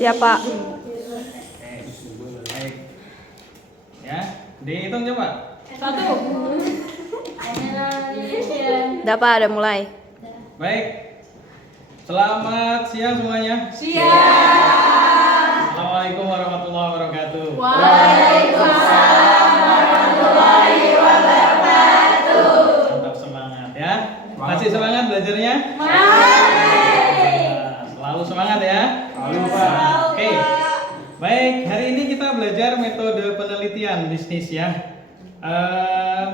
Siap, Pak. Baik. Ya, dihitung coba. 1. Udah, Pak, udah mulai. Baik. Selamat siang semuanya. Siap. Assalamualaikum warahmatullahi wabarakatuh. Waalaikumsalam warahmatullahi wabarakatuh. Tetap semangat ya. Masih semangat belajarnya? Mari. Selalu semangat ya. Oke. Baik, hari ini kita belajar metode penelitian bisnis ya.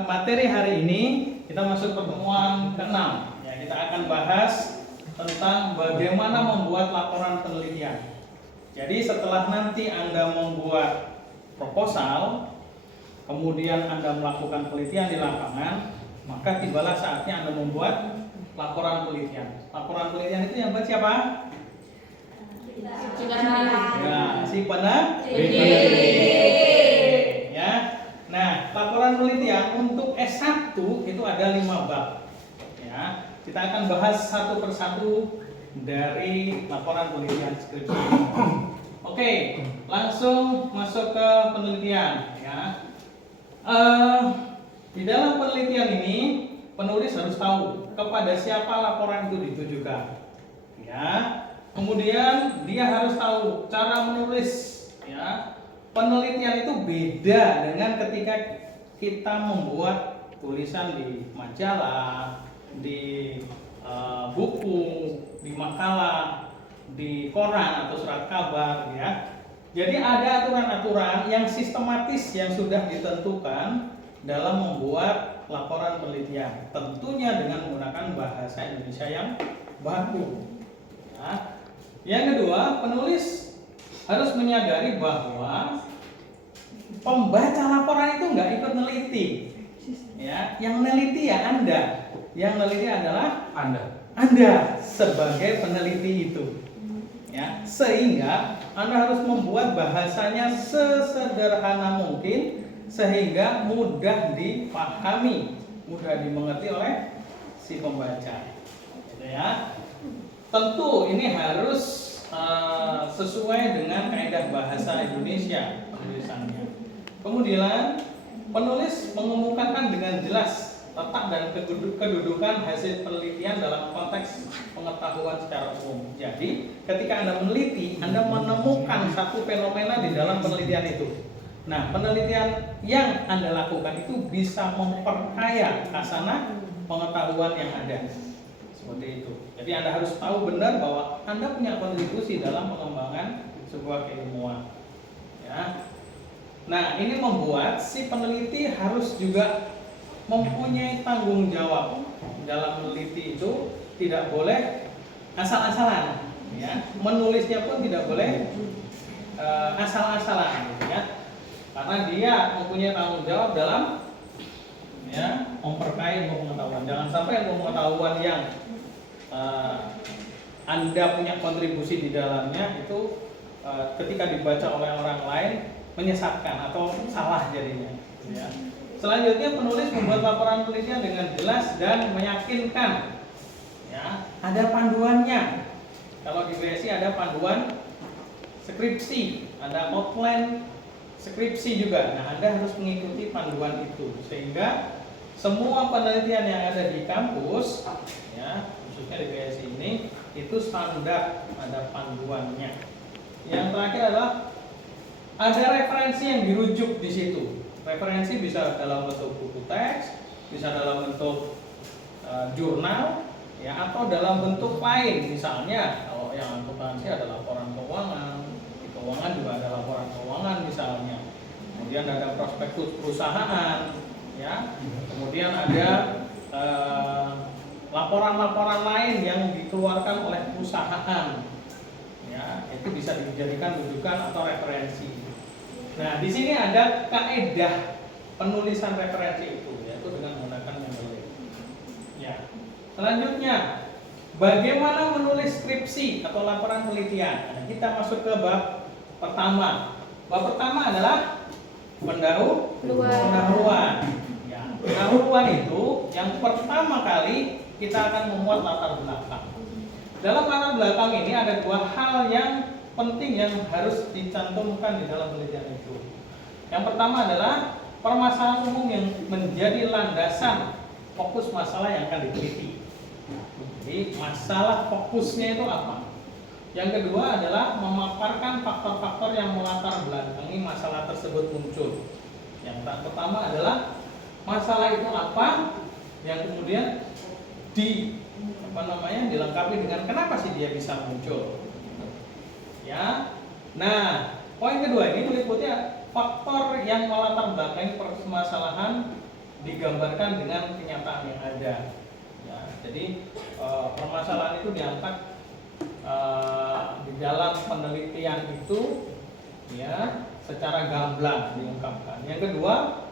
Materi hari ini kita masuk pertemuan ke-6. Ya, kita akan bahas tentang bagaimana membuat laporan penelitian. Jadi setelah nanti Anda membuat proposal, kemudian Anda melakukan penelitian di lapangan, maka tibalah saatnya Anda membuat laporan penelitian. Laporan penelitian itu yang buat siapa? Ya, si peneliti. Ya. Nah, laporan penelitian untuk S1 itu ada 5 bab. Ya, kita akan bahas satu persatu dari laporan penelitian skripsi. Oke, langsung masuk ke penelitian. Ya. Di dalam penelitian ini penulis harus tahu kepada siapa laporan itu ditujukan. Ya. Kemudian dia harus tahu cara menulis. Ya. Penelitian itu beda dengan ketika kita membuat tulisan di majalah, di buku, di makalah, di koran atau surat kabar, ya. Jadi ada aturan-aturan yang sistematis yang sudah ditentukan dalam membuat laporan penelitian. Tentunya dengan menggunakan bahasa Indonesia yang baku. Ya. Yang kedua, penulis harus menyadari bahwa pembaca laporan itu nggak ikut neliti. Ya, yang neliti ya Anda. Yang neliti adalah Anda sebagai peneliti itu. Ya, sehingga Anda harus membuat bahasanya sesederhana mungkin sehingga mudah dipahami, mudah dimengerti oleh si pembaca. Gitu ya. Tentu ini harus sesuai dengan kaidah bahasa Indonesia penulisannya. Kemudian penulis mengemukakan dengan jelas letak dan kedudukan hasil penelitian dalam konteks pengetahuan secara umum. Jadi, ketika Anda meneliti, Anda menemukan satu fenomena di dalam penelitian itu. Nah, penelitian yang Anda lakukan itu bisa memperkaya khasanah pengetahuan yang ada. Seperti itu. Jadi Anda harus tahu benar bahwa Anda punya kontribusi dalam pengembangan sebuah keilmuan. Ya. Nah, ini membuat si peneliti harus juga mempunyai tanggung jawab dalam meneliti itu, tidak boleh asal-asalan. Ya. Menulisnya pun tidak boleh asal-asalan, ya. Karena dia mempunyai tanggung jawab dalam ya memperkaya ilmu pengetahuan. Jangan sampai ilmu pengetahuan yang Anda punya kontribusi di dalamnya itu ketika dibaca oleh orang lain menyesatkan atau salah jadinya. Ya. Selanjutnya penulis membuat laporan penelitian dengan jelas dan meyakinkan. Ya, ada panduannya. Kalau di BSI ada panduan skripsi, ada outline skripsi juga. Nah, Anda harus mengikuti panduan itu sehingga semua penelitian yang ada di kampus, ya, khususnya di BSI ini, itu standar, ada panduannya. Yang terakhir adalah ada referensi yang dirujuk di situ. Referensi bisa dalam bentuk buku teks, bisa dalam bentuk jurnal, ya, atau dalam bentuk lain. Misalnya, kalau yang akuntansi ada laporan keuangan, di keuangan juga ada laporan keuangan misalnya. Kemudian ada prospektus perusahaan, ya. Kemudian ada laporan-laporan lain yang dikeluarkan oleh perusahaan, ya, itu bisa dijadikan rujukan atau referensi. Nah, di sini ada kaidah penulisan referensi itu, yaitu dengan menggunakan memori. Ya. Selanjutnya, bagaimana menulis skripsi atau laporan penelitian? Nah, kita masuk ke bab pertama. Bab pertama adalah pendahuluan. Ya, pendahuluan itu yang pertama kali kita akan membuat latar belakang. Dalam latar belakang ini ada dua hal yang penting yang harus dicantumkan di dalam penelitian itu. Yang pertama adalah permasalahan umum yang menjadi landasan fokus masalah yang akan diteliti. Jadi masalah fokusnya itu apa? Yang kedua adalah memaparkan faktor-faktor yang melatar belakangi masalah tersebut muncul. Yang pertama adalah masalah itu apa, yang kemudian dilengkapi dengan kenapa sih dia bisa muncul. Ya. Nah, poin kedua ini meliputi faktor yang melatar belakangi permasalahan digambarkan dengan kenyataan yang ada. Ya, jadi permasalahan itu diangkat di dalam penelitian itu, ya, secara gamblang diungkapkan. Yang kedua,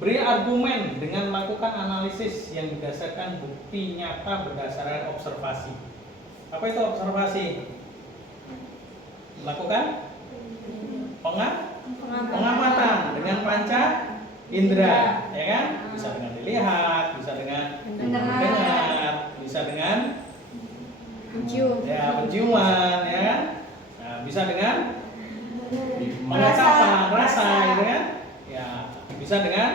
beri argumen dengan melakukan analisis yang berdasarkan bukti nyata berdasarkan observasi. Apa itu observasi? Lakukan pengamatan dengan panca indera, ya kan? Bisa dengan dilihat, bisa dengan mendengar, bisa dengan penciuman, ya kan? Nah, bisa dengan mengacapan, rasa, gitu kan? Ya, bisa dengan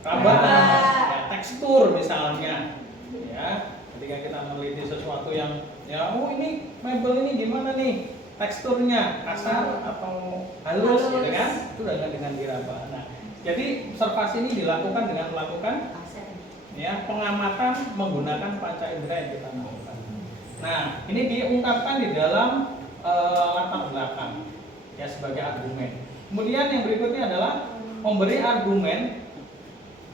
rabaan, ya, tekstur misalnya, ya. Ketika kita meneliti sesuatu yang, ya, oh ini mebel ini gimana nih? Teksturnya kasar atau halus, gitu kan? Itu dengan diraba. Nah, jadi observasi ini dilakukan dengan melakukan, ya, pengamatan menggunakan panca indera yang kita lakukan. Nah, ini diungkapkan di dalam latar belakang, ya, sebagai argumen. Kemudian yang berikutnya adalah memberi argumen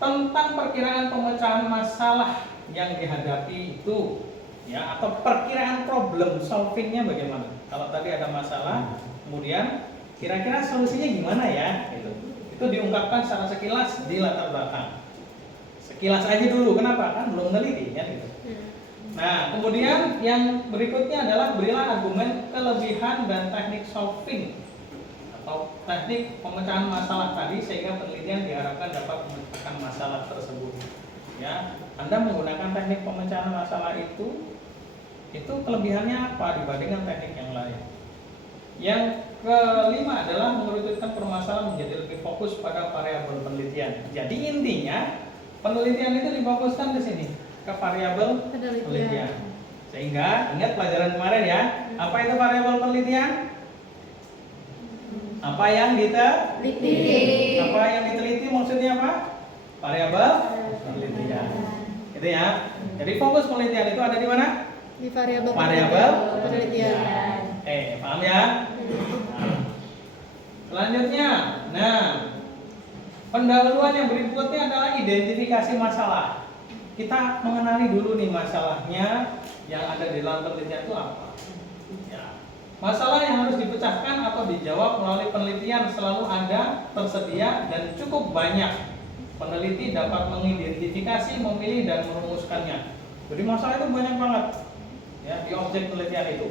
tentang perkiraan pemecahan masalah yang dihadapi itu, ya, atau perkiraan problem solvingnya bagaimana. Kalau tadi ada masalah, kemudian kira-kira solusinya gimana ya, gitu. Itu diungkapkan secara sekilas di latar belakang. Sekilas aja dulu, kenapa? Kan belum meneliti, kan, gitu. Nah, kemudian yang berikutnya adalah berilah argumen kelebihan dan teknik solving atau teknik pemecahan masalah tadi sehingga penelitian diharapkan dapat memecahkan masalah tersebut. Ya, Anda menggunakan teknik pemecahan masalah itu kelebihannya apa dibandingkan teknik yang lain? Yang kelima adalah mengerucutkan permasalahan menjadi lebih fokus pada variabel penelitian. Jadi intinya penelitian itu difokuskan ke sini, ke variabel penelitian. Sehingga ingat pelajaran kemarin ya, apa itu variabel penelitian? Apa yang diteliti? Apa yang diteliti maksudnya apa? Variabel penelitian. Gitu ya. Jadi fokus penelitian itu ada di mana? Di variabel penelitian. Paham ya? Nah, selanjutnya, nah, pendahuluan yang berikutnya adalah identifikasi masalah. Kita mengenali dulu nih masalahnya yang ada di dalam penelitian itu apa. Ya. Masalah yang harus dipecahkan atau dijawab melalui penelitian selalu ada, tersedia, dan cukup banyak. Peneliti dapat mengidentifikasi, memilih, dan merumuskannya. Jadi masalah itu banyak banget, ya, di objek penelitian itu.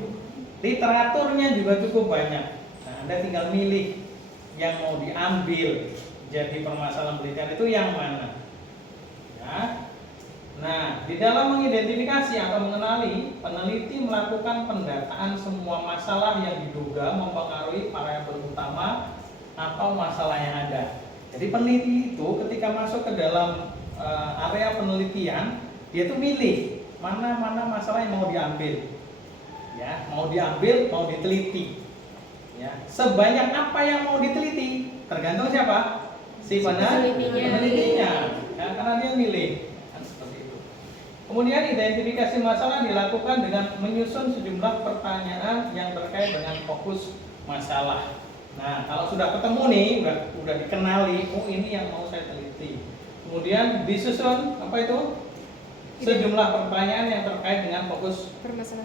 Literaturnya juga cukup banyak. Nah, Anda tinggal milih yang mau diambil jadi permasalahan penelitian itu yang mana. Ya. Nah, di dalam mengidentifikasi atau mengenali, peneliti melakukan pendataan semua masalah yang diduga mempengaruhi variabel utama atau masalah yang ada. Jadi peneliti itu ketika masuk ke dalam area penelitian, dia tuh milih mana masalah yang mau diambil, ya, mau diambil, mau diteliti, ya. Sebanyak apa yang mau diteliti tergantung siapa? Si penelitinya, ya, karena dia milih. Kemudian identifikasi masalah dilakukan dengan menyusun sejumlah pertanyaan yang terkait dengan fokus masalah. Nah, kalau sudah ketemu nih, udah dikenali, oh ini yang mau saya teliti. Kemudian disusun apa itu? Sejumlah pertanyaan yang terkait dengan fokus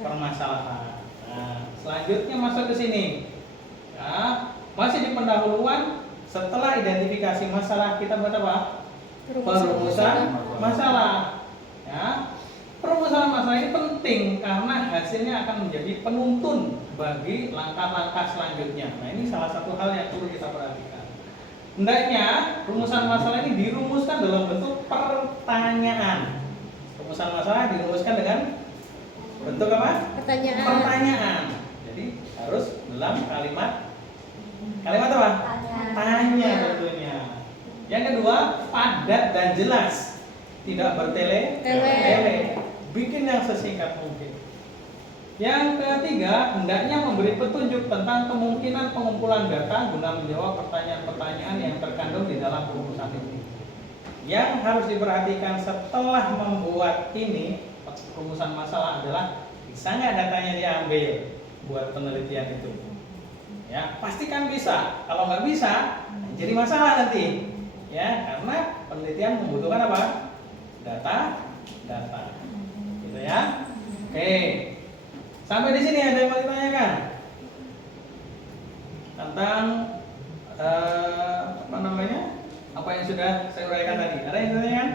permasalahan. Nah, selanjutnya masuk ke sini. Ya, masih di pendahuluan. Setelah identifikasi masalah, kita buat apa? Perumusan masalah. Ya, perumusan masalah ini penting karena hasilnya akan menjadi penuntun bagi langkah-langkah selanjutnya. Nah, ini salah satu hal yang perlu kita perhatikan. Hendaknya rumusan masalah ini dirumuskan dalam bentuk pertanyaan. Rumusan masalah dirumuskan dengan bentuk apa? Pertanyaan. Pertanyaan. Jadi harus dalam kalimat apa? Tanya tentunya. Yang kedua, padat dan jelas, tidak bertele-tele, bikin yang sesingkat mungkin. Yang ketiga, hendaknya memberi petunjuk tentang kemungkinan pengumpulan data guna menjawab pertanyaan-pertanyaan yang terkandung di dalam rumusan ini. Yang harus diperhatikan setelah membuat ini rumusan masalah adalah bisa nggak datanya diambil buat penelitian itu. Ya, pastikan bisa. Kalau nggak bisa, jadi masalah nanti. Ya, karena penelitian membutuhkan apa? Data. Gitu ya. Oke. Sampai di sini ada yang mau ditanyakan tentang apa namanya? Apa yang sudah saya uraikan tadi? Ada yang ditanyakan?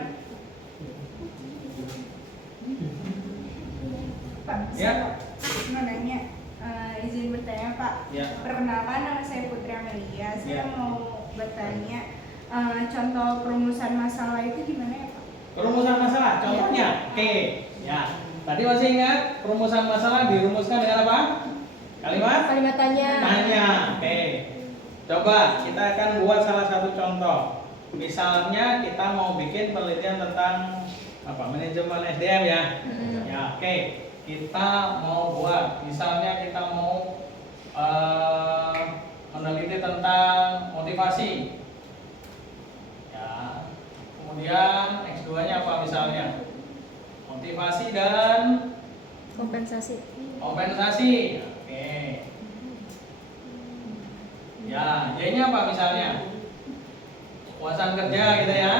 Pak, Ya. saya mau nanya, izin bertanya Pak. Ya. Perkenalkan, nama saya Putri Amelia. Ya. Saya mau bertanya, contoh perumusan masalah itu gimana ya Pak? Perumusan masalah, contohnya. Oke. Ya. Tadi masih ingat perumusan masalah dirumuskan dengan apa? Kalimat tanya. Oke. Coba kita akan buat salah satu contoh. Misalnya kita mau bikin penelitian tentang apa? Manajemen SDM ya. Ya, oke. Kita mau buat, misalnya kita mau meneliti tentang motivasi. Ya. Kemudian X2-nya apa misalnya? Motivasi dan Kompensasi. Oke. Ya, Y-nya apa misalnya? Kepuasan kerja gitu ya.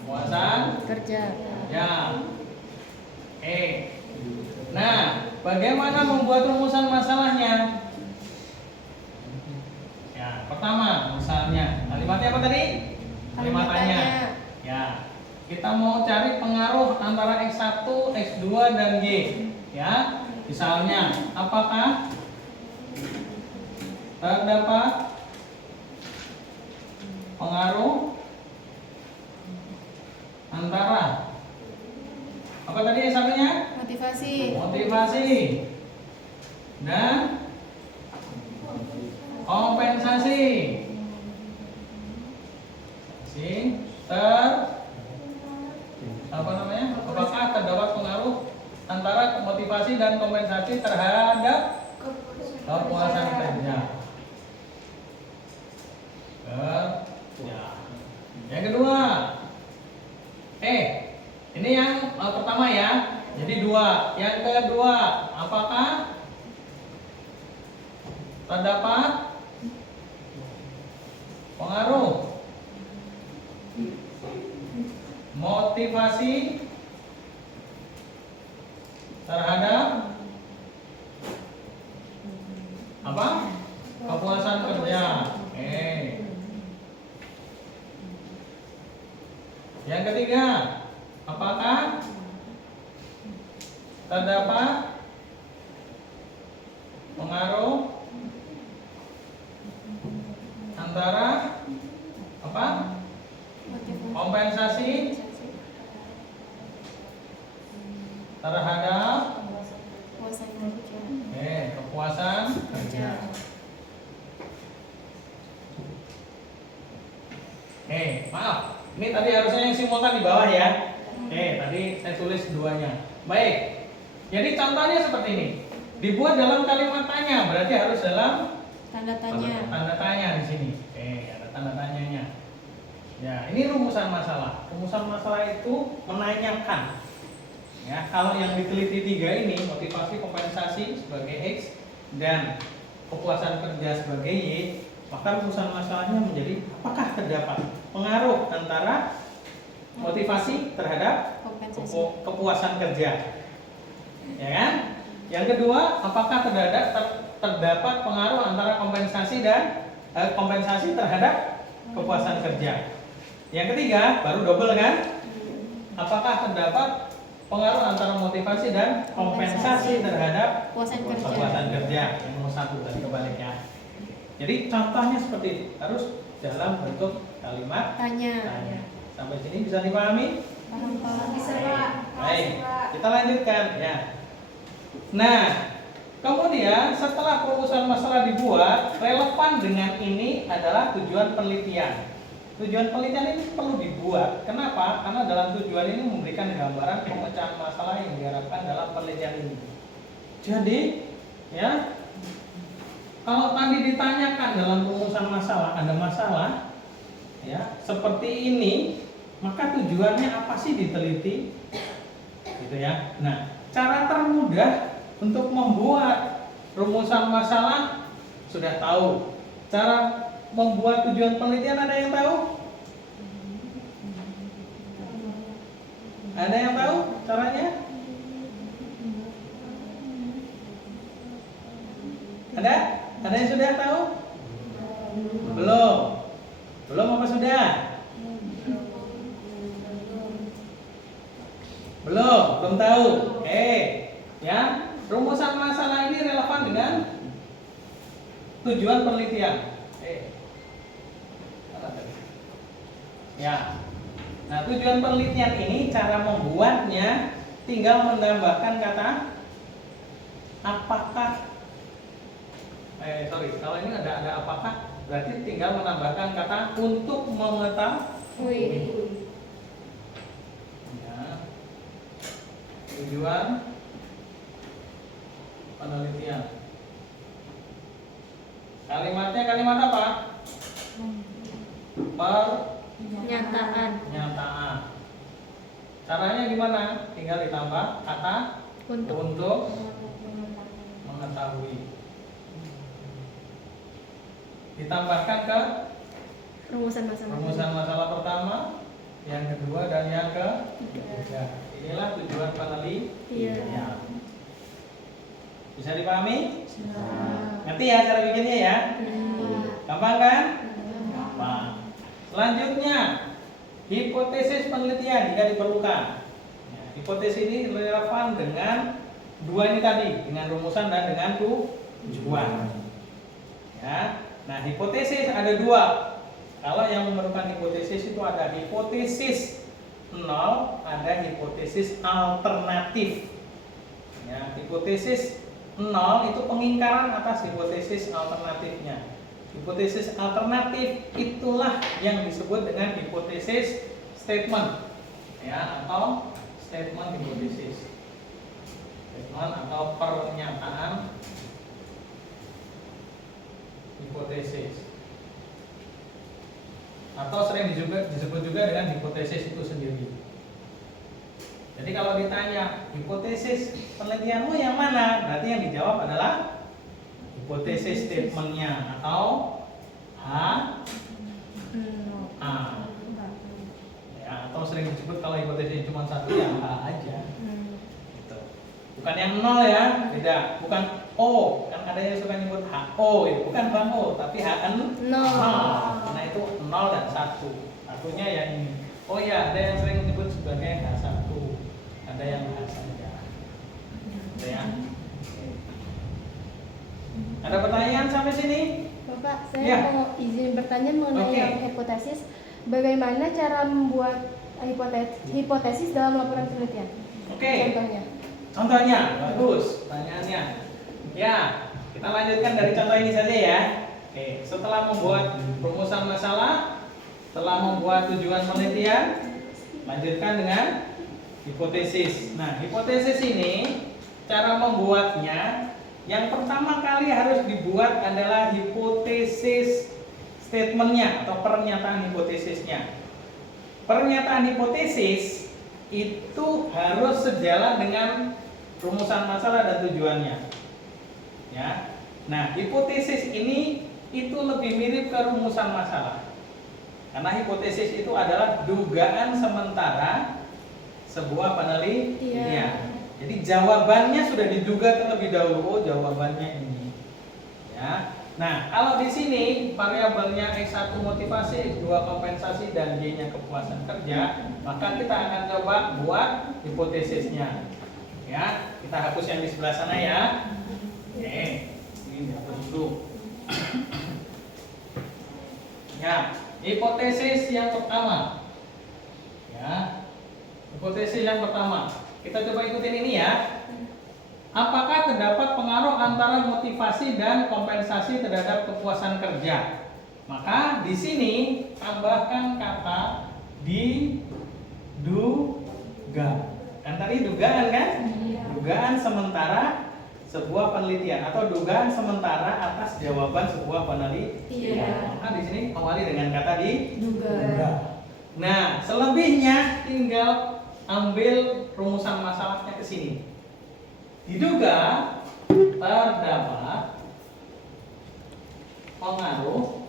Kepuasan Kerja. kerja. Oke. Nah, bagaimana membuat rumusan masalahnya? Ya, pertama misalnya kalimatnya apa tadi? Kalimat tanya. Ya. Kita mau cari pengaruh antara X1, X2 dan Y. Ya. Misalnya, apakah terdapat pengaruh antara apa tadi satunya? Motivasi dan kompensasi. Apakah terdapat pengaruh antara motivasi dan kompensasi terhadap kepuasan kerja? Yang kedua, ini yang pertama ya. Jadi dua. Yang kedua, apakah terdapat pengaruh motivasi terhadap apa? Kepuasan kerja. Yang ketiga, apakah terdapat pengaruh antara apa? Kompensasi terhadap kepuasan kerja. Maaf, ini tadi harusnya yang simultan di bawah ya. Tadi saya tulis duanya. Baik. Jadi contohnya seperti ini. Dibuat dalam kalimat tanya, berarti harus dalam Tanda tanya. tanda tanya di sini. Ada tanda tanyanya. Ya, ini rumusan masalah. Rumusan masalah itu menanyakan. Ya, kalau yang diteliti tiga ini, motivasi, kompensasi sebagai X dan kepuasan kerja sebagai Y, maka rumusan masalahnya menjadi apakah terdapat pengaruh antara motivasi terhadap kepuasan kerja. Ya kan? Yang kedua, apakah terdapat pengaruh antara kompensasi dan kompensasi terhadap kepuasan kerja. Yang ketiga, baru double kan? Apakah terdapat pengaruh antara motivasi dan kompensasi terhadap kepuasan kerja. Yang nomor satu tadi kebaliknya. Jadi contohnya seperti itu, harus dalam bentuk kalimat Tanya. Sampai sini bisa dipahami? Paham, Pak. Bisa Pak. Baik, kita lanjutkan ya. Nah, Kemudian setelah perumusan masalah dibuat, relevan dengan ini adalah tujuan penelitian. Tujuan penelitian ini perlu dibuat. Kenapa? Karena dalam tujuan ini memberikan gambaran pemecahan masalah yang diharapkan dalam penelitian ini. Jadi, ya, kalau tadi ditanyakan dalam perumusan masalah ada masalah, ya, seperti ini, maka tujuannya apa sih diteliti? Gitu ya. Nah, cara termudah untuk membuat rumusan masalah sudah tahu. Cara membuat tujuan penelitian ada yang tahu? Ada yang tahu caranya? Ada? Ada yang sudah tahu? Belum? Belum apa sudah? Belum tahu. Ya. Rumusan masalah ini relevan dengan tujuan penelitian. Ya. Nah, tujuan penelitian ini cara membuatnya tinggal menambahkan kata apakah. Kalau ini ada apakah, berarti tinggal menambahkan kata untuk mengetahui. Ya. Tujuan penelitian. Kalimatnya kalimat apa? Pernyataan. Pernyataan. Caranya gimana? Tinggal ditambah kata untuk mengetahui. Ditambahkan ke Rumusan masalah pertama, yang kedua dan yang ketiga. Inilah tujuan penelitian. Iya. Bisa dipahami? Ngerti ya cara bikinnya ya? Gampang kan? Gampang. Selanjutnya, hipotesis penelitian jika diperlukan. Ya, hipotesis ini relevan dengan dua ini tadi, dengan rumusan dan dengan tujuan. Ya. Nah, hipotesis ada dua. Kalau yang memerlukan hipotesis itu ada hipotesis nol, ada hipotesis alternatif. Ya, hipotesis nol itu pengingkaran atas hipotesis alternatifnya. Hipotesis alternatif itulah yang disebut dengan hipotesis statement, ya, atau statement hipotesis. Statement atau pernyataan hipotesis, atau sering disebut juga dengan hipotesis itu sendiri. Jadi kalau ditanya hipotesis penelitianmu yang mana, berarti yang dijawab adalah hipotesis statementnya atau A. Ya, atau sering disebut kalau hipotesis cuma satu ya A aja. Gitu. Bukan yang nol ya, tidak. Bukan O, kan ada yang suka nyebut HO, itu bukan bang O, tapi HN nol. Karena itu 0 dan 1. Satunya ya ini. Oh ya, ada yang sering menyebut sebagai H1. Ada yang H saja. Ada yang. Ada pertanyaan sampai sini? Bapak, saya Ya. mau izin bertanya mengenai Oke. yang hipotesis. Bagaimana cara membuat hipotesis dalam laporan penelitian? Oke. Contohnya. Bagus pertanyaannya. Ya, kita lanjutkan dari contoh ini saja ya. Oke, setelah membuat rumusan masalah, setelah membuat tujuan penelitian, lanjutkan dengan hipotesis. Nah, hipotesis ini cara membuatnya yang pertama kali harus dibuat adalah hipotesis statementnya atau pernyataan hipotesisnya. Pernyataan hipotesis itu harus sejalan dengan rumusan masalah dan tujuannya. Ya. Nah, hipotesis ini itu lebih mirip ke rumusan masalah. Karena hipotesis itu adalah dugaan sementara sebuah penelitian. Iya. Jadi jawabannya sudah diduga terlebih dahulu, oh jawabannya ini. Ya. Nah, kalau di sini variabelnya X1 motivasi, X2 kompensasi dan Y-nya kepuasan kerja, maka kita akan coba buat hipotesisnya. Ya, kita hapus yang di sebelah sana ya. Oke, ini dihapus dulu. Ya, hipotesis yang pertama. Ya, hipotesis yang pertama. Kita coba ikutin ini ya. apakah terdapat pengaruh antara motivasi dan kompensasi terhadap kepuasan kerja? Maka di sini tambahkan kata diduga. Kan tadi dugaan kan? Dugaan sementara sebuah penelitian atau dugaan sementara atas jawaban sebuah penelitian. Maka di sini awali dengan kata diduga. Nah, selebihnya tinggal ambil rumusan masalahnya ke sini. Diduga terdapat pengaruh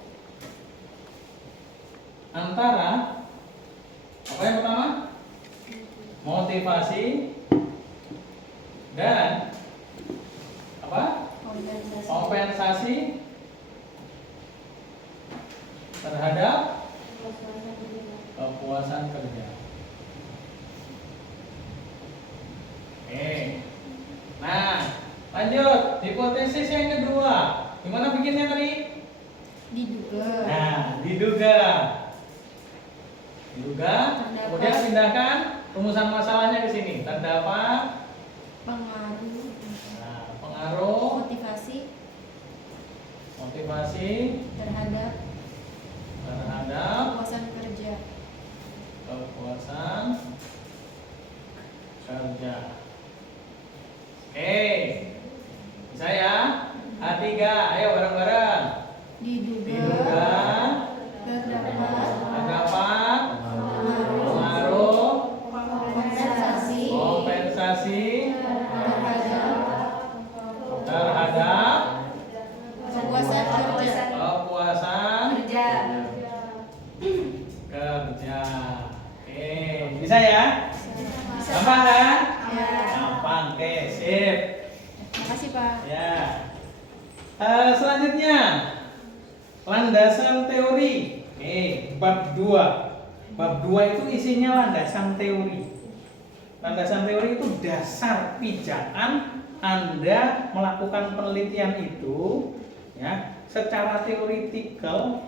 antara apa yang pertama? Motivasi dan apa? Kompensasi terhadap kepuasan kerja. Oke. Nah, lanjut hipotesis yang kedua. Gimana bikinnya tadi? Diduga. Nah, diduga. Kemudian pindahkan rumusan masalahnya ke sini. Terdapat Pengaruh. nah, pengaruh Motivasi terhadap kepuasan kerja. kepuasan kerja. Oke, bisa ya? A3, ayo bareng-bareng. Diduga terdapat terdapat pengaruh kompensasi terhadap kepuasan kepuasan Kerja. kerja. Oke, bisa ya? Gampang kan? Ya. Gampang, oke, sip. Makasih Pak. Ya. Selanjutnya landasan teori. Bab 2. Bab 2 itu isinya landasan teori. Landasan teori itu dasar pijakan Anda melakukan penelitian itu, ya. Secara teoritikal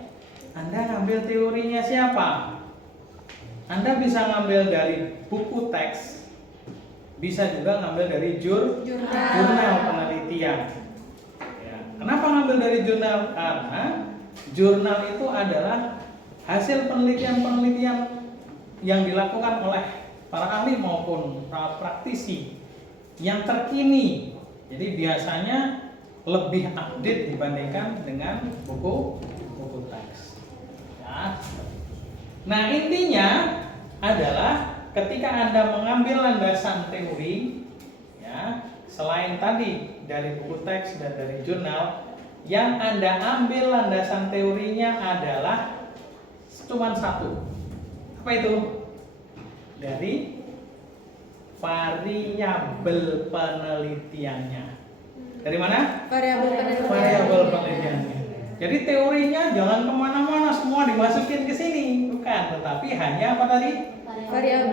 Anda ngambil teorinya siapa? Anda bisa ngambil dari buku teks, bisa juga ngambil dari jurnal penelitian. Ya. Kenapa ngambil dari jurnal? Karena jurnal itu adalah hasil penelitian-penelitian yang dilakukan oleh para ahli maupun para praktisi yang terkini. Jadi biasanya lebih update dibandingkan dengan buku teks. Ya. Nah, intinya adalah ketika Anda mengambil landasan teori, ya, selain tadi dari buku teks dan dari jurnal, yang Anda ambil landasan teorinya adalah cuma satu. Apa itu? Dari variabel penelitiannya. Dari mana? Variabel penelitiannya. Jadi teorinya jangan kemana-mana, semua dimasukin ke sini, bukan. Tetapi hanya apa tadi?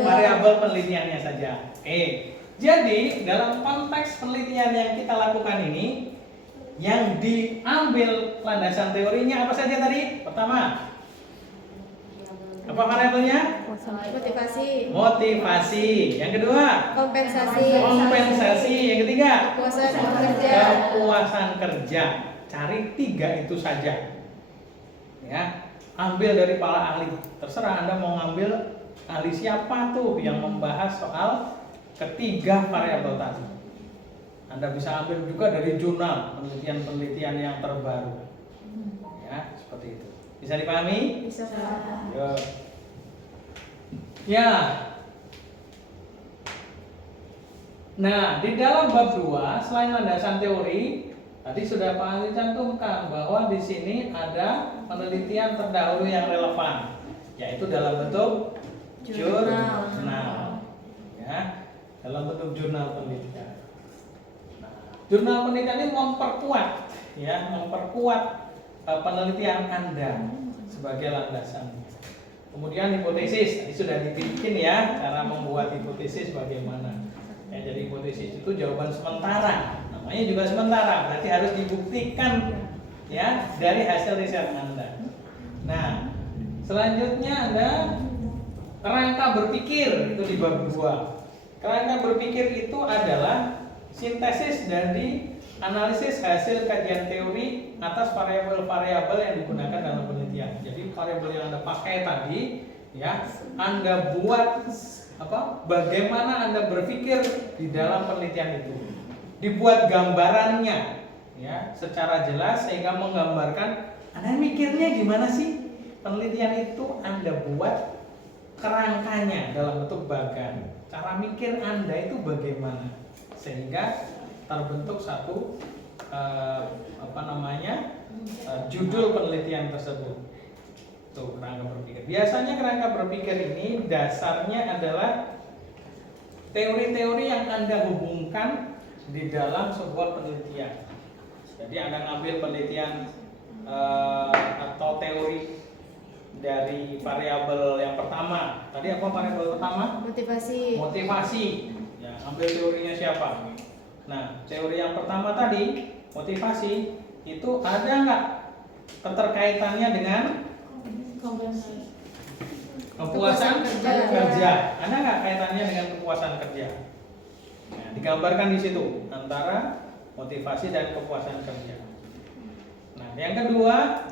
Variabel penelitiannya saja. Oke. Jadi dalam konteks penelitian yang kita lakukan ini, yang diambil landasan teorinya apa saja tadi? Pertama, apa variabelnya? Motivasi. Yang kedua, kompensasi. Yang ketiga, kepuasan kerja. Cari 3 itu saja. Ya, ambil dari para ahli. Terserah Anda mau ngambil ahli siapa tuh yang membahas soal ketiga variabel tadi. Anda bisa ambil juga dari jurnal penelitian-penelitian yang terbaru. Ya, seperti itu. Bisa dipahami? Bisa. Ya. Nah, di dalam bab 2 selain landasan teori, tadi sudah Pak Ali cantumkan bahwa di sini ada penelitian terdahulu yang relevan, yaitu dalam bentuk jurnal. Ya, dalam bentuk jurnal penelitian. Nah, jurnal penelitian ini memperkuat penelitian Anda sebagai landasan. Kemudian hipotesis, tadi sudah dibikin ya, cara membuat hipotesis bagaimana. Ya, jadi hipotesis itu jawaban sementara, namanya juga sementara, berarti harus dibuktikan ya dari hasil riset Anda. Nah, selanjutnya ada kerangka berpikir, itu di bab 2. Kerangka berpikir itu adalah sintesis dari analisis hasil kajian teori atas variabel-variabel yang digunakan dalam penelitian. Jadi variabel yang Anda pakai tadi, ya, Anda buat apa? Bagaimana Anda berpikir di dalam penelitian itu. Dibuat gambarannya, ya, secara jelas sehingga menggambarkan Anda mikirnya gimana sih? Penelitian itu Anda buat kerangkanya dalam bentuk bagan. Cara mikir Anda itu bagaimana? Sehingga terbentuk satu judul penelitian tersebut. Tuh, kerangka berpikir. Biasanya kerangka berpikir ini dasarnya adalah teori-teori yang Anda hubungkan di dalam sebuah penelitian. Jadi Anda ngambil penelitian atau teori dari variabel yang pertama. Tadi apa variabel pertama? Motivasi. Motivasi. Ya, ambil teorinya siapa? Nah, teori yang pertama tadi, motivasi, itu ada nggak keterkaitannya dengan kepuasan kerja? Ada nggak kaitannya dengan kepuasan kerja? Nah, digambarkan di situ antara motivasi dan kepuasan kerja. Nah, yang kedua,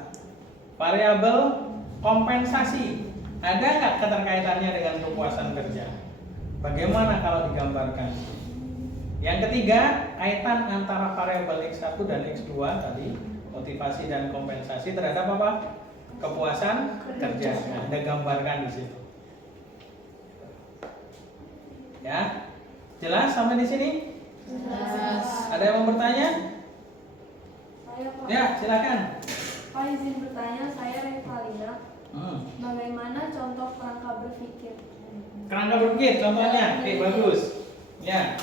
variabel kompensasi. Ada nggak keterkaitannya dengan kepuasan kerja? Bagaimana kalau digambarkan? Yang ketiga, kaitan antara variabel X1 dan X2 tadi, motivasi dan kompensasi terhadap apa? Kepuasan kerja. Nah, Anda gambarkan di situ. Ya. Jelas sampai di sini? Jelas. Ada yang mau bertanya? Saya Pak. Ya, silakan. Pak izin bertanya, saya Revalina. Bagaimana contoh kerangka berpikir? Kerangka berpikir contohnya. Oke, bagus. Ya.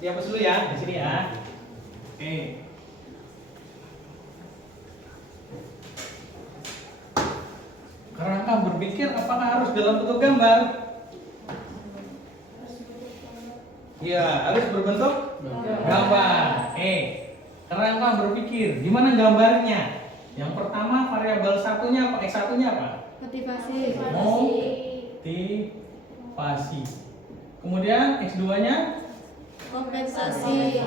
Dihapus dulu ya di sini ya. Oke. Kerangka berpikir apakah harus dalam bentuk gambar? Ya, harus berbentuk gambar. Kerangka berpikir, gimana gambarnya? Yang pertama variabel satunya apa? X1-nya apa? Motivasi. Motivasi. Kemudian X2-nya Kompensasi.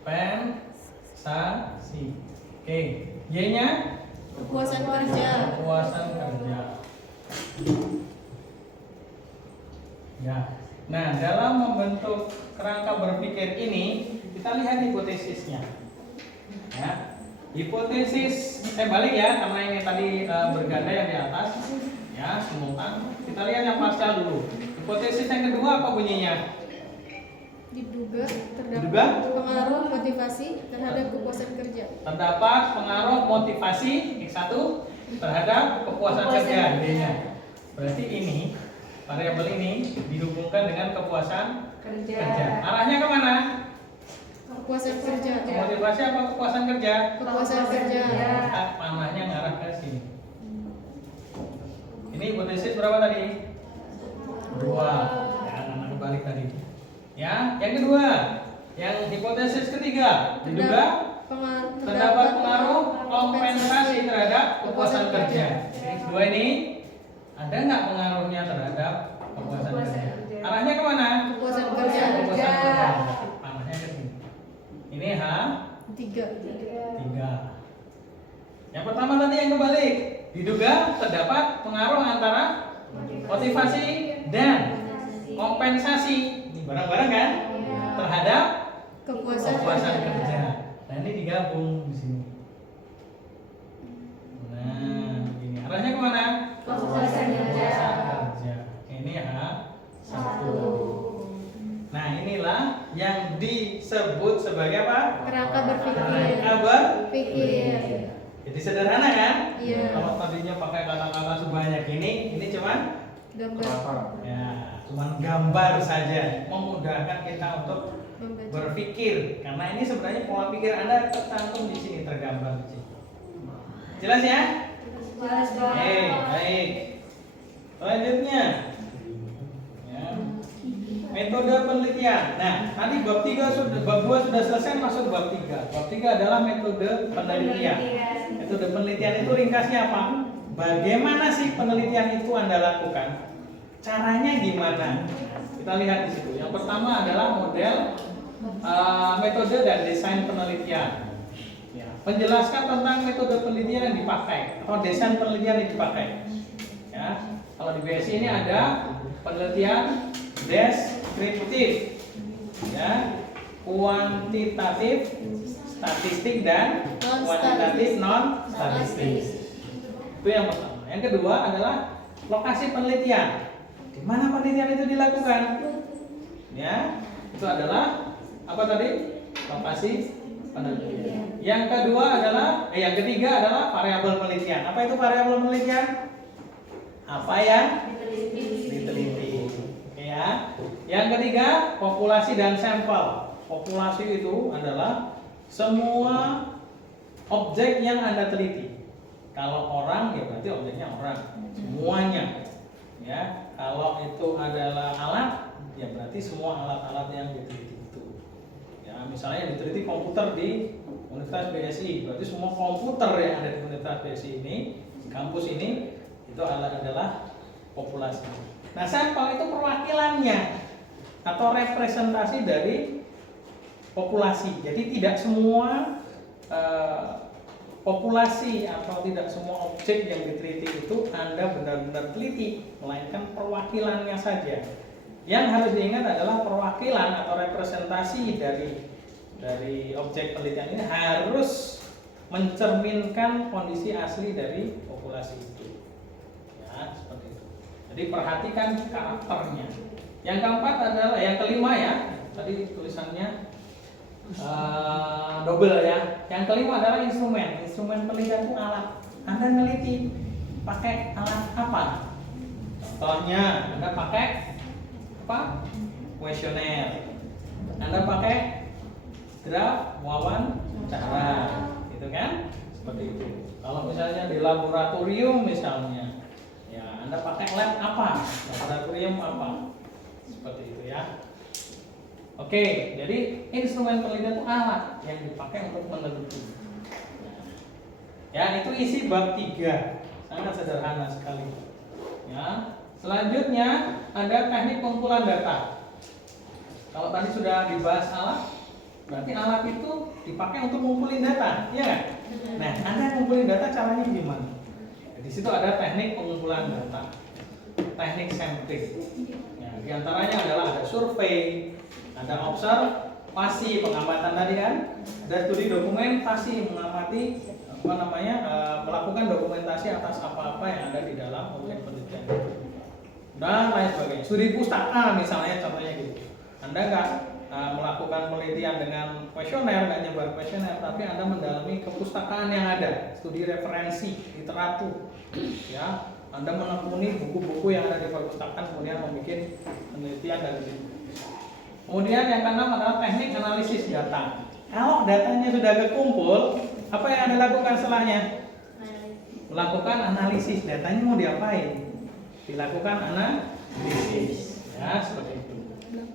kompensasi. Oke, Y-nya Kepuasan kerja. kepuasan kerja. Ya. Nah, dalam membentuk kerangka berpikir ini, kita lihat hipotesisnya. Ya. Hipotesis, saya balik ya, karena ini tadi berganda yang di atas. Ya, simultan. Kita lihat yang pascal dulu. Hipotesis yang kedua apa bunyinya? Diduga Diduga? terdapat pengaruh motivasi terhadap kepuasan kerja. Terdapat pengaruh motivasi X1 terhadap kepuasan kerja. Y-nya. Berarti ini variabel ini dihubungkan dengan kepuasan kerja. Arahnya kemana? Kepuasan kerja. Motivasi apa kepuasan kerja? Kepuasan kerja. Panahnya ngarah ke sini. Ini hipotesis berapa tadi? 2. Ya, karena kebalik tadi. Ya, yang kedua, yang hipotesis ketiga, diduga terdapat pengaruh kompensasi terhadap kepuasan kerja. X2 ini ada nggak pengaruhnya terhadap kepuasan kerja? Arahnya kemana? Kepuasan kerja. Kepuasan kerja. Panahnya ke sini. Ini H3. 3. Yang pertama tadi yang kebalik, diduga terdapat pengaruh antara motivasi dan kompensasi. Ini barang-barang kan? Terhadap Kepuasan kerja. Nah, ini digabung di sini. Nah, ini arahnya kemana? Kepuasan kerja. Kerja. Ini H1. Nah, inilah yang disebut sebagai apa? Kerangka berpikir. Kerangka Pikir. Jadi sederhana kan? Iya. Kalau tadinya pakai kata-kata sebanyak ini cuman Gambar. ya, cuman gambar saja, memudahkan kita untuk Membaca. berpikir. Karena ini sebenarnya pola pikir Anda tercantum di sini, tergambar di sini. Jelas ya? Jelas Pak. Oke, baik. Selanjutnya, ya. Metode penelitian. Nah, tadi bab 2 sudah selesai, masuk bab 3. Bab 3 adalah metode penelitian. Metode penelitian itu ringkasnya apa? Bagaimana sih penelitian itu Anda lakukan? Caranya gimana? Kita lihat di situ. Yang pertama adalah model metode dan desain penelitian. Ya, menjelaskan tentang metode penelitian yang dipakai atau desain penelitian yang dipakai. Ya, kalau di BSI ini ada penelitian deskriptif, ya, kuantitatif, statistik dan kuantitatif non statistik. Itu yang pertama. Yang kedua adalah lokasi penelitian. Di mana penelitian itu dilakukan? Ya, itu adalah apa tadi? Lokasi penelitian. Yang ketiga adalah variabel penelitian. Apa itu variabel penelitian? Apa yang diteliti. Oke ya. Yang ketiga, populasi dan sampel. Populasi itu adalah semua objek yang Anda teliti. Kalau orang ya berarti objeknya orang, semuanya. Ya, kalau itu adalah alat, ya berarti semua alat-alat yang diteliti itu. Ya, misalnya yang diteliti komputer di Universitas BSI, berarti semua komputer yang ada di Universitas BSI ini, di kampus ini, itu adalah populasi. Nah, sampel itu perwakilannya atau representasi dari populasi. Jadi tidak semua populasi atau tidak semua objek yang diteliti itu Anda benar-benar teliti, melainkan perwakilannya saja. Yang harus diingat adalah perwakilan atau representasi dari objek penelitian ini harus mencerminkan kondisi asli dari populasi itu. Ya, seperti itu. Jadi perhatikan karakternya. Yang keempat adalah, yang kelima ya, tadi tulisannya double ya. Yang kelima adalah instrumen. Instrumen penelitian itu alat. Anda meneliti pakai alat apa? Contohnya, Anda pakai apa? Kuesioner. Anda pakai draft wawancara, gitu kan? Seperti itu. Kalau misalnya di laboratorium misalnya, ya Anda pakai lab apa? Laboratorium apa? Seperti itu ya. Oke, jadi instrumen penelitian itu alat yang dipakai untuk meneliti. Ya, itu isi bab 3. Sangat sederhana sekali. Ya. Selanjutnya ada teknik pengumpulan data. Kalau tadi sudah dibahas alat, berarti alat itu dipakai untuk mengumpulin data, iya nggak? Nah, Anda ngumpulin data caranya gimana? Di situ ada teknik pengumpulan data, teknik sampling. Ya, di antaranya adalah ada survei, ada observasi, pengamatan tadi kan, ada studi dokumentasi, mengamati melakukan dokumentasi atas apa-apa yang ada di dalam objek penelitian itu, dan lain sebagainya. Studi pustaka misalnya, contohnya gitu. Anda nggak melakukan penelitian dengan kuesioner, nggak nyebar kuesioner, tapi Anda mendalami kepustakaan yang ada, studi referensi, literatur, ya. Anda menekuni buku-buku yang ada di perpustakaan, kemudian membuat penelitian dari situ. Kemudian yang keenam adalah teknik analisis data. Kalau datanya sudah kekumpul, apa yang Anda lakukan setelahnya? Melakukan analisis. Datanya mau diapain? Dilakukan analisis. Ya, seperti itu.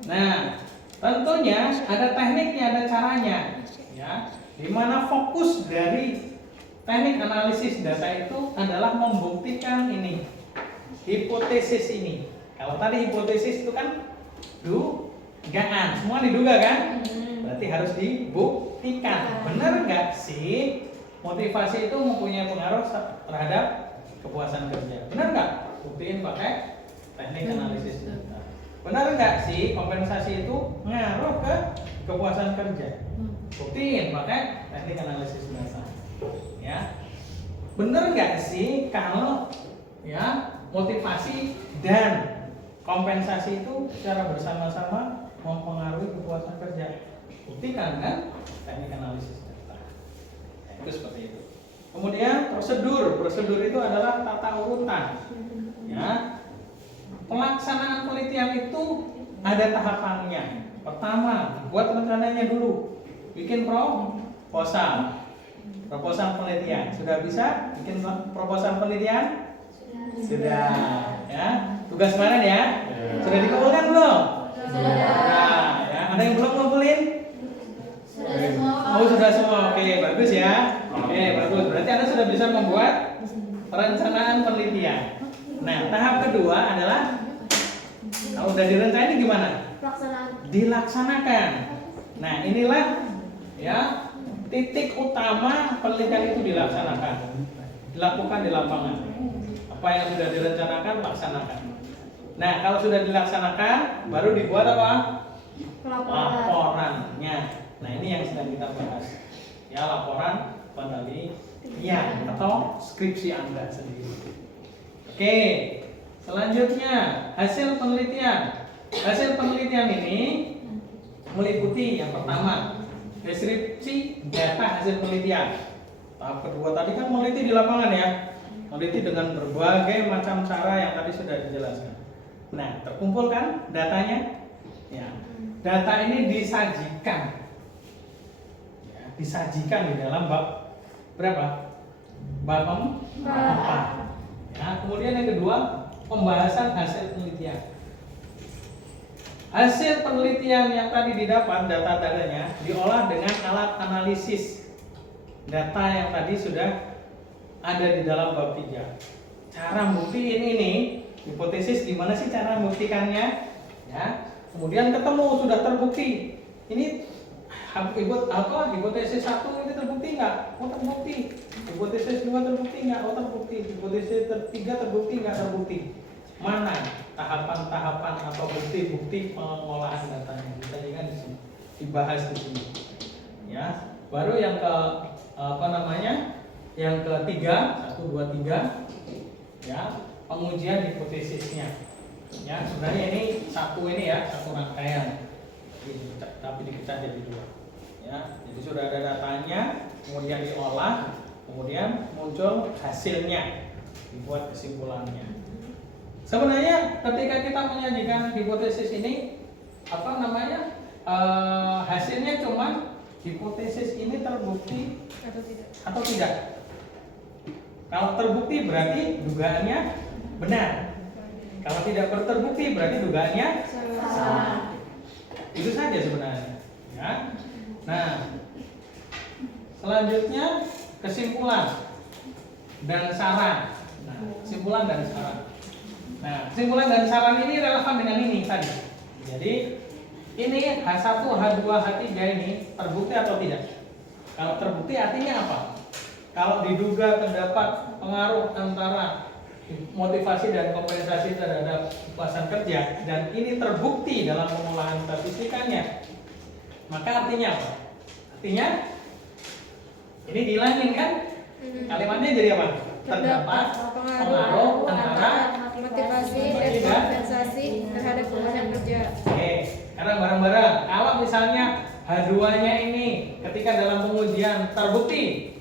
Nah, tentunya ada tekniknya, ada caranya. Ya, di mana fokus dari teknik analisis data itu adalah membuktikan ini, hipotesis ini. Kalau tadi hipotesis itu kan dugaan, semua diduga kan? Berarti harus dibuktikan. Benar nggak sih motivasi itu mempunyai pengaruh terhadap kepuasan kerja? Benar nggak? Buktiin pakai teknik analisis data. Benar nggak sih kompensasi itu ngaruh ke kepuasan kerja? Buktiin pakai teknik analisis data. Ya, benar nggak sih kalau ya motivasi dan kompensasi itu secara bersama-sama mempengaruhi kepuasan kerja? Buktikan kan teknik analisis data. Nah, itu seperti itu. Kemudian prosedur itu adalah tata urutan. Ya, pelaksanaan penelitian itu ada tahapannya. Pertama, buat rencananya dulu, bikin proposal penelitian. Sudah bisa bikin proposal penelitian? Sudah. Ya, tugas kemarin ya? Sudah dikumpulkan belum? Sudah. Ya, ada yang belum ngumpulin? Oh, sudah semua. Oke, bagus ya. Oke, bagus. Berarti Anda sudah bisa membuat perencanaan penelitian. Nah, tahap kedua adalah kalau Kalau udah direncanain gimana? Pelaksanaan. Dilaksanakan. Nah, inilah ya titik utama penelitian itu dilaksanakan, dilakukan di lapangan. Apa yang sudah direncanakan laksanakan. Nah, kalau sudah dilaksanakan baru dibuat apa? Laporannya. Nah, ini yang sedang kita bahas. Ya, laporan penelitian atau skripsi Anda sendiri. Oke, selanjutnya hasil penelitian. Hasil penelitian ini meliputi yang pertama deskripsi data hasil penelitian. Tahap kedua tadi kan meneliti di lapangan ya, meneliti dengan berbagai macam cara yang tadi sudah dijelaskan. Nah, terkumpul kan datanya? Ya, data ini disajikan, ya, disajikan di dalam bab berapa? Bab 4. Ya, kemudian yang kedua pembahasan hasil penelitian. Hasil penelitian yang tadi didapat data-datanya diolah dengan alat analisis data yang tadi sudah ada di dalam bab 3. Cara buktiin ini hipotesis gimana sih cara membuktikannya? Ya, kemudian ketemu sudah terbukti. Ini hipotesis 1 ini terbukti nggak? Oh, terbukti. Hipotesis 2 terbukti nggak? Oh, terbukti. Hipotesis 3 terbukti nggak? Terbukti. Mana tahapan-tahapan atau bukti-bukti pengolahan datanya? Bisa juga di sini dibahas di sini. Ya, baru yang ke Yang ketiga, 1 2 3. Ya, pengujian hipotesisnya. Ya, sebenarnya ini satu rangkaian. Tapi dipecah jadi 2. Ya, jadi sudah ada datanya, kemudian diolah, kemudian muncul hasilnya, dibuat kesimpulannya. Sebenarnya ketika kita menyajikan hipotesis ini, hasilnya cuma hipotesis ini terbukti atau tidak. Kalau terbukti berarti dugaannya benar. Kalau tidak terbukti berarti dugaannya salah. Itu saja sebenarnya. Ya. Nah, selanjutnya kesimpulan dan saran. Nah, kesimpulan dan saran. Nah, kesimpulan dan saran ini relevan dengan ini tadi. Jadi ini H1, H2, H3 ini terbukti atau tidak? Kalau terbukti artinya apa? Kalau diduga terdapat pengaruh antara motivasi dan kompensasi terhadap kepuasan kerja dan ini terbukti dalam pengolahan statistikannya, maka artinya apa? Artinya ini dihilangin kan? Kalimatnya jadi apa? Terdapat pengaruh antara motivasi dan kompensasi terhadap kepuasan kerja. Oke, sekarang bareng-bareng. Kalau misalnya H2-nya ini ketika dalam pengujian terbukti,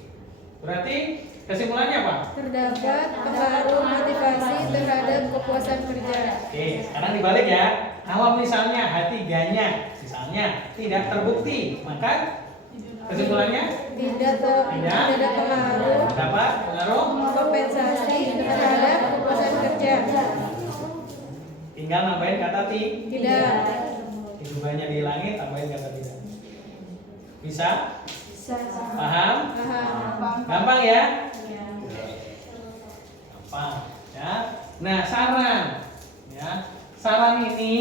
berarti kesimpulannya apa? Terdapat pengaruh motivasi terhadap kepuasan kerja. Oke, sekarang dibalik ya. Kalau misalnya H3-nya misalnya tidak terbukti, maka kesimpulannya Tidak ada pengaruh dapat pengaruh. kompensasi terhadap kepuasan kerja. Tinggal nambahin kata Tidak. Hidupnya dihilangin, tambahin kata tidak. Bisa? Bisa. Paham? Paham. Gampang ya? Gampang ya. Nah, saran ya. Saran ini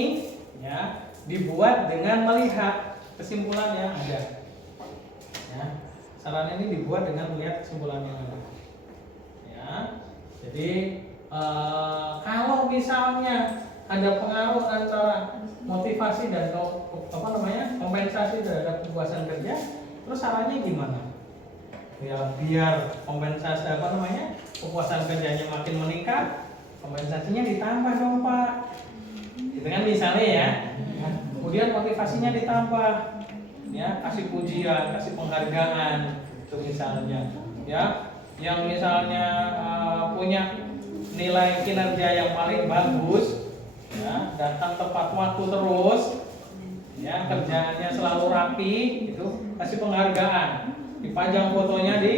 ya dibuat dengan melihat kesimpulan yang ada. Ya. Saran ini dibuat dengan melihat kesimpulan yang ada. Ya. Jadi kalau misalnya ada pengaruh antara motivasi dan kompensasi terhadap kepuasan kerja, terus sarannya gimana? Ya biar kompensasi kepuasan kerjanya makin meningkat, kompensasinya ditambah dong Pak. Gitu kan misalnya ya. Kemudian motivasinya ditambah, ya kasih pujian, kasih penghargaan, itu misalnya. Ya, yang misalnya punya nilai kinerja yang paling bagus, ya datang tepat waktu terus, ya kerjaannya selalu rapi, itu kasih penghargaan, dipajang fotonya di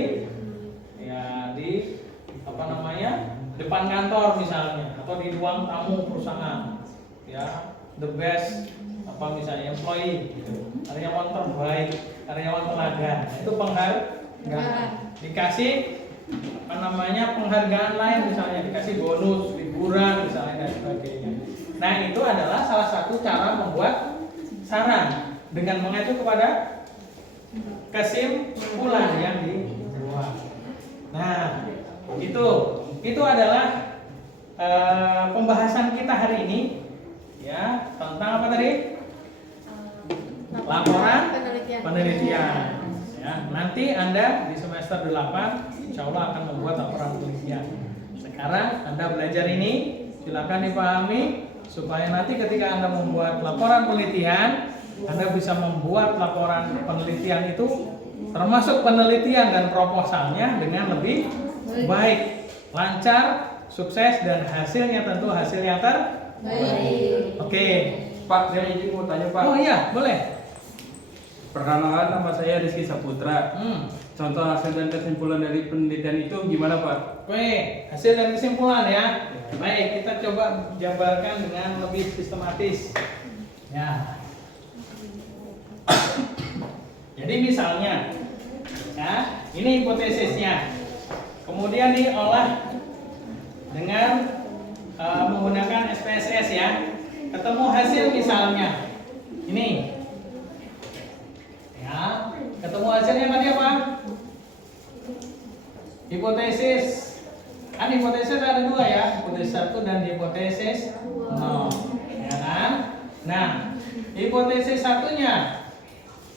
depan kantor misalnya atau di ruang tamu perusahaan, ya the best misalnya employee, gitu. Karyawan terbaik, karyawan teladan, itu penghargaan. Dikasih penghargaan lain misalnya, dikasih bonus liburan misalnya dan sebagainya. Nah, itu adalah salah satu cara membuat saran dengan mengacu kepada kesimpulan yang dibuat. Nah, itu adalah pembahasan kita hari ini, ya, tentang apa tadi? Laporan penelitian. Ya, nanti Anda di semester 8 insya Allah akan membuat laporan penelitian. Sekarang Anda belajar ini, silakan dipahami supaya nanti ketika Anda membuat laporan penelitian, Anda bisa membuat laporan penelitian itu termasuk penelitian dan proposalnya dengan lebih baik, lancar, sukses, dan hasilnya tentu hasil yang terbaik. Oke. Pak, saya izin mau tanya Pak. Oh iya, boleh. Perkenalkan, nama saya Rizky Saputra. Contoh hasil dan kesimpulan dari penelitian itu gimana Pak? Oke, hasil dan kesimpulan ya. Baik, kita coba jabarkan dengan lebih sistematis. Ya. Jadi misalnya, ya, ini hipotesisnya. Kemudian diolah dengan menggunakan SPSS ya. Ketemu hasil misalnya. Ini. Ya, ketemu hasilnya tadi apa? Hipotesis. Kan hipotesis ada dua ya, hipotesis 1 dan hipotesis 0. Ya kan? Nah, hipotesis satunya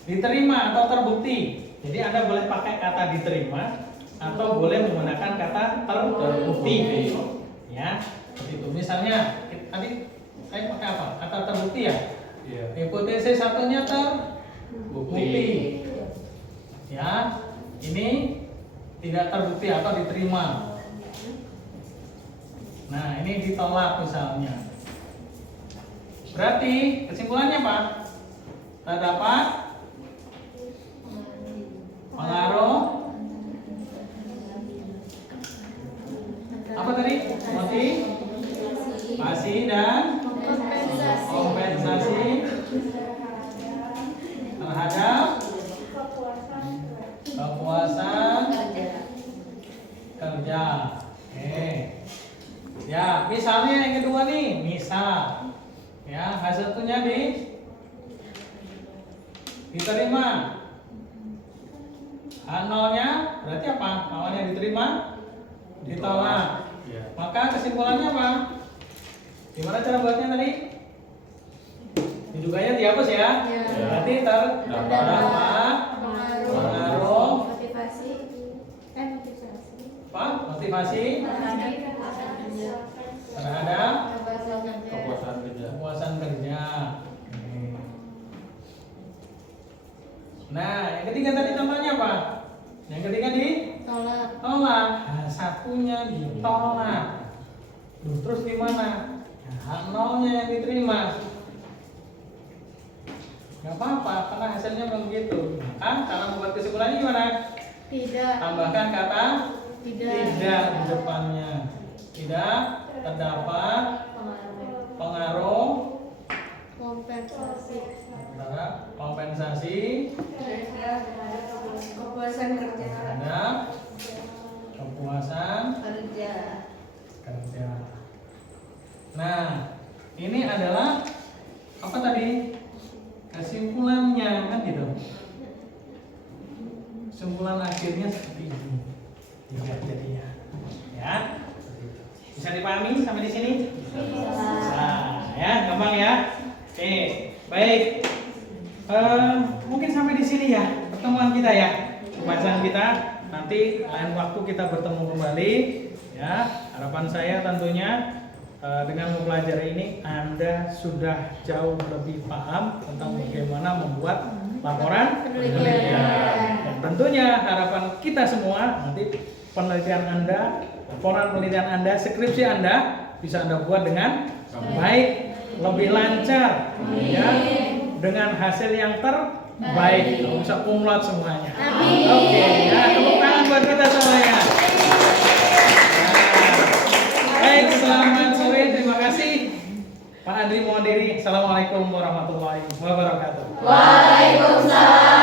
diterima atau terbukti. Jadi Anda boleh pakai kata diterima atau boleh menggunakan kata terbukti. Ya, seperti itu. Misalnya tadi saya pakai apa? Kata terbukti ya? Iya. Hipotesis satunya terbukti. Ya, ini tidak terbukti atau diterima. Nah, ini ditolak misalnya. Berarti kesimpulannya Pak, terdapat pengaruh apa tadi? Motivasi dan kompensasi terhadap kepuasan kerja. Oke. Ya, misalnya yang kedua nih, misal ya hasil satunya diterima. Nolnya berarti apa? Awalnya diterima, ditolak. Iya. Maka kesimpulannya apa? Gimana cara buatnya tadi? Diduganya dihapus ya. Berarti terdapat pengaruh motivasi terhadap kepuasan kerja. Nah, yang ketiga tadi contohnya apa? Yang ketiga ditolak. Nah, satunya ditolak. Terus gimana? Nah, nolnya yang diterima. Gak apa-apa, karena hasilnya begitu. Maka cara membuat kesimpulannya gimana? Tidak. Tambahkan kata tidak di depannya. Tidak terdapat pengaruh kompensasi kepuasan kerja. terhadap kepuasan Kerja. kerja. Nah, ini adalah apa tadi? Kesimpulannya kan gitu. Kesimpulan akhirnya seperti ini. Jadinya. Ya. Bisa dipahami sampai di sini? Nah, ya, gampang ya. Oke, baik. Mungkin sampai di sini ya pertemuan kita ya, pembahasan kita. Nanti lain waktu kita bertemu kembali. Ya, harapan saya tentunya dengan mempelajari ini Anda sudah jauh lebih paham tentang bagaimana membuat laporan penelitian. Dan tentunya harapan kita semua nanti penelitian Anda, laporan penelitian Anda, skripsi Anda bisa Anda buat dengan baik, lebih lancar, ya, dengan hasil yang terbaik, bisa kumlot semuanya. Oke, ya, tepuk tangan buat kita semuanya. Baik, selamat sore, terima kasih. Pak Andri mohon diri. Assalamualaikum warahmatullahi wabarakatuh. Waalaikumsalam.